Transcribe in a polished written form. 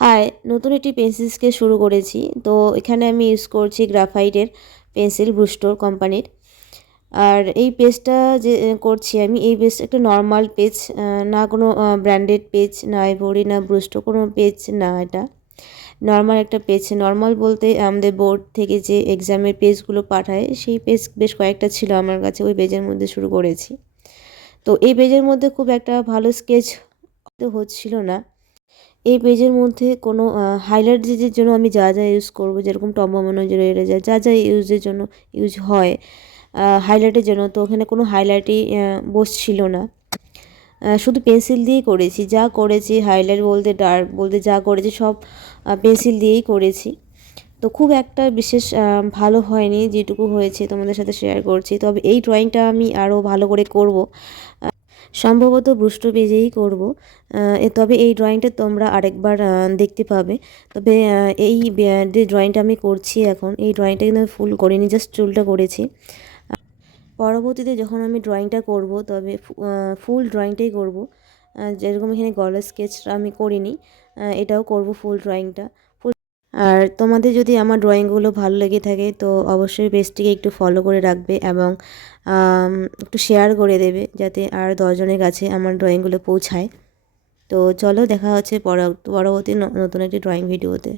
High, নতুন একটি pencil sketch শুরু করেছি। তো এখানে আমি ইউজ করছি গ্রাফাইটের পেন্সিল ব্রুস্টোর কোম্পানির। আর এই পেজটা যে করছি আমি, এই পেজটা একটা নর্মাল পেজ, না কোনো ব্র্যান্ডেড পেজ, না আইভরি, না ব্রুস্টো কোনো পেজ না। এটা নর্মাল একটা পেজ। নর্মাল বলতে আমাদের বোর্ড থেকে যে এক্সামের পেজগুলো পাঠায়, সেই পেজ বেশ কয়েকটা ছিল আমার কাছে, ওই পেজের মধ্যে শুরু করেছি। তো এই পেজের মধ্যে খুব একটা ভালো স্কেচ হচ্ছিল না। এই পেজের মধ্যে কোনো হাইলাইটের জন্য আমি যা যা ইউজ করব, যেরকম টম্বামানো এরেজার যা যা ইউজের জন্য ইউজ হয় হাইলাইটের জন্য, তো ওখানে কোনো হাইলাইটই বসছিল না। শুধু পেন্সিল দিয়েই করেছি, যা করেছি হাইলাইট বলতে ডার্ক বলতে যা করেছি সব পেন্সিল দিয়েই করেছি। তো খুব একটা বিশেষ ভালো হয়নি, যেটুকু হয়েছে তোমাদের সাথে শেয়ার করছি। তবে এই ড্রয়িংটা আমি আরও ভালো করে করব, সম্ভবত ব্রুস্টো পেজেই করব। তবে এই ড্রয়িংটা তোমরা আরেকবার দেখতে পাবে। তবে এই যে ড্রয়িংটা আমি করছি এখন, এই ড্রয়িংটা কিন্তু আমি ফুল করিনি, জাস্ট চুলটা করেছি। পরবর্তীতে যখন আমি ড্রয়িংটা করব, তবে ফুল ড্রয়িংটাই করব। যেরকম এখানে গলার স্কেচটা আমি করিনি, এটাও করব ফুল ড্রয়িংটা। আর তোমাদের যদি আমার ড্রয়িংগুলো ভালো লেগে থাকে, তো অবশ্যই পেজটিকে একটু ফলো করে রাখবে এবং একটু শেয়ার করে দেবে, যাতে আর 10 জনের কাছে আমার ড্রয়িংগুলো পৌঁছায়। তো চলো, দেখা হচ্ছে পরবর্তী নতুন একটি ড্রয়িং ভিডিওতে।